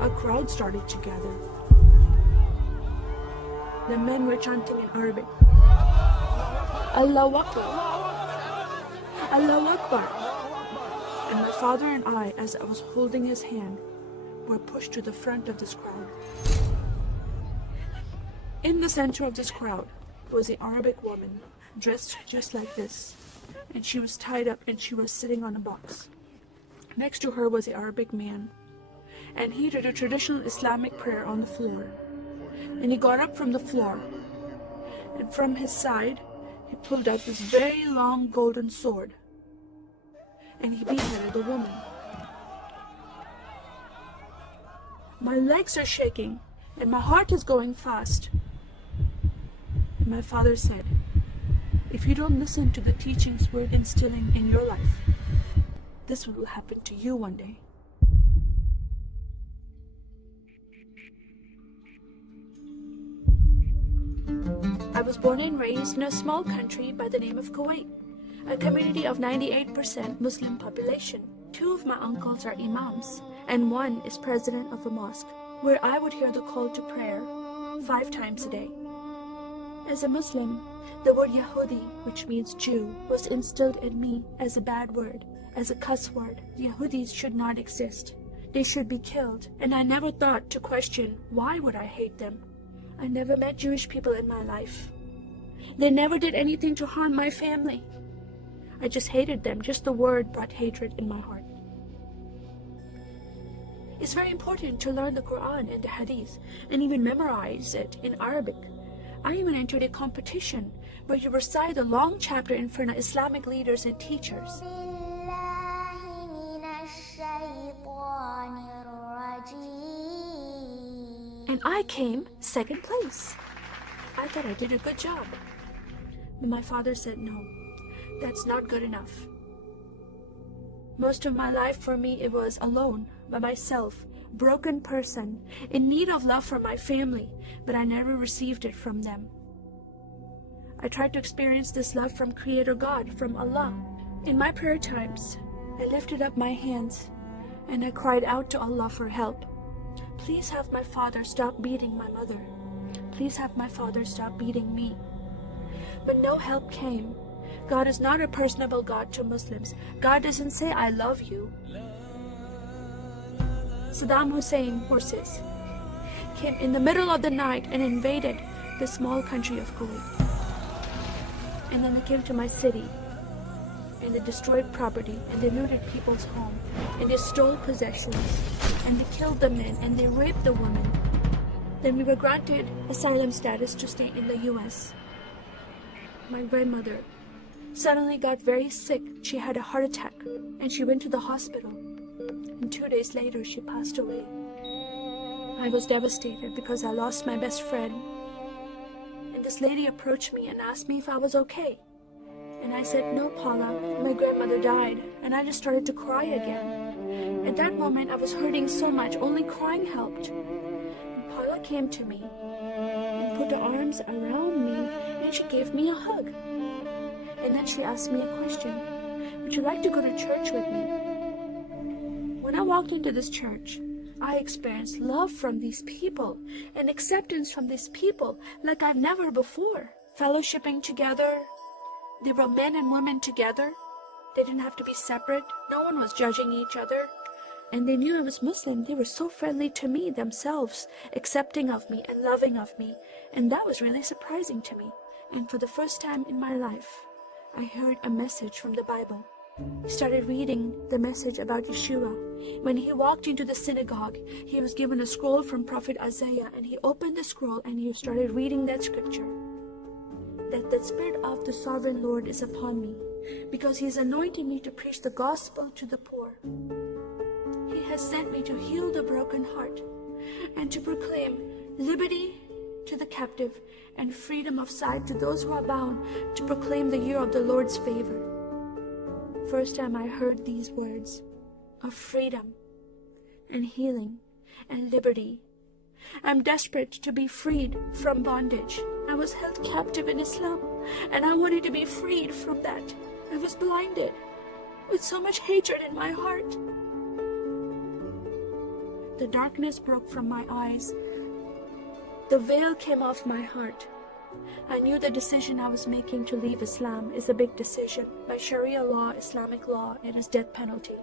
a crowd started to gather. The men were chanting in Arabic, Allahu Akbar, Allahu Akbar. And my father and I, as I was holding his hand, were pushed to the front of this crowd. In the center of this crowd was an Arabic woman, dressed just like this, and she was tied up and she was sitting on a box. Next to her was an Arabic man, and he did a traditional Islamic prayer on the floor. And he got up from the floor, and from his side, he pulled out this very long golden sword, and he beheaded the woman. My legs are shaking, and my heart is going fast. And my father said, if you don't listen to the teachings we're instilling in your life, this will happen to you one day. I was born and raised in a small country by the name of Kuwait, a community of 98% Muslim population. 2 of my uncles are imams, and 1 is president of a mosque, where I would hear the call to prayer 5 times a day. As a Muslim, the word Yahudi, which means Jew, was instilled in me as a bad word, as a cuss word. Yahudis should not exist. They should be killed, and I never thought to question why would I hate them. I never met Jewish people in my life. They never did anything to harm my family. I just hated them. Just the word brought hatred in my heart. It's very important to learn the Quran and the Hadith and even memorize it in Arabic. I even entered a competition where you recite a long chapter in front of Islamic leaders and teachers. And I came 2nd place. I thought I did a good job. But my father said, no, that's not good enough. Most of my life for me, it was alone, by myself, broken person, in need of love from my family, but I never received it from them. I tried to experience this love from Creator God, from Allah. In my prayer times, I lifted up my hands and I cried out to Allah for help. Please have my father stop beating my mother. Please have my father stop beating me. But no help came. God is not a personable God to Muslims. God doesn't say, I love you. Saddam Hussein forces came in the middle of the night and invaded the small country of Kuwait. And then they came to my city and they destroyed property and they looted people's home and they stole possessions and they killed the men and they raped the women. Then we were granted asylum status to stay in the US. My grandmother suddenly got very sick. She had a heart attack and she went to the hospital. And 2 days later, she passed away. I was devastated because I lost my best friend. And this lady approached me and asked me if I was okay. And I said, no, Paula, my grandmother died. And I just started to cry again. At that moment, I was hurting so much, only crying helped. And Paula came to me and put her arms around me and she gave me a hug. And then she asked me a question. Would you like to go to church with me? When I walked into this church, I experienced love from these people and acceptance from these people like I've never before. Fellowshipping together. They were men and women together. They didn't have to be separate. No one was judging each other. And they knew I was Muslim. They were so friendly to me themselves, accepting of me and loving of me. And that was really surprising to me. And for the first time in my life, I heard a message from the Bible. I started reading the message about Yeshua. When he walked into the synagogue, he was given a scroll from Prophet Isaiah, and he opened the scroll and he started reading that scripture. That the Spirit of the Sovereign Lord is upon me, because he has anointed me to preach the gospel to the poor. He has sent me to heal the broken heart and to proclaim liberty to the captive and freedom of sight to those who are bound, to proclaim the year of the Lord's favor. First time I heard these words of freedom and healing and liberty. I'm desperate to be freed from bondage. I was held captive in Islam and I wanted to be freed from that. I was blinded with so much hatred in my heart. The darkness broke from my eyes. The veil came off my heart. I knew the decision I was making to leave Islam is a big decision. By Sharia law, Islamic law, it is death penalty.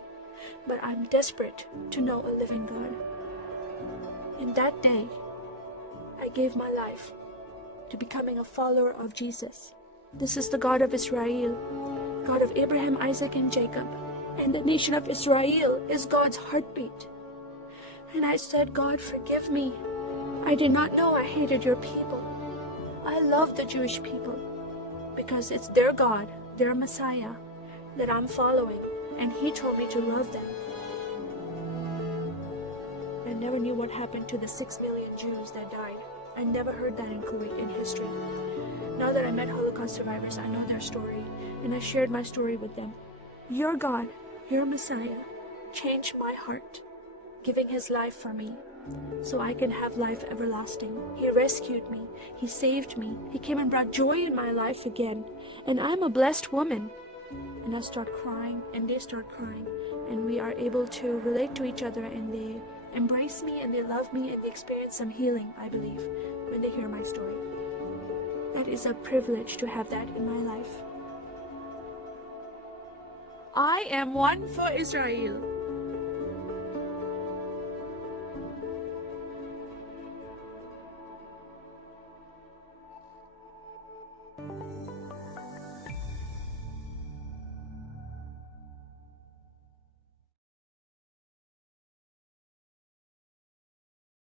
But I'm desperate to know a living God. In that day, I gave my life to becoming a follower of Jesus. This is the God of Israel, God of Abraham, Isaac, and Jacob. And the nation of Israel is God's heartbeat. And I said, God, forgive me. I did not know I hated your people. I love the Jewish people because it's their God, their Messiah that I'm following. And he told me to love them. I never knew what happened to the 6 million Jews that died. I never heard that in Kuwait in history. Now that I met Holocaust survivors, I know their story, and I shared my story with them. Your God, your Messiah, changed my heart, giving his life for me, so I can have life everlasting. He rescued me. He saved me. He came and brought joy in my life again. And I'm a blessed woman. And I start crying, and they start crying, and we are able to relate to each other, and they embrace me, and they love me, and they experience some healing, I believe, when they hear my story. That is a privilege to have that in my life. I am one for Israel.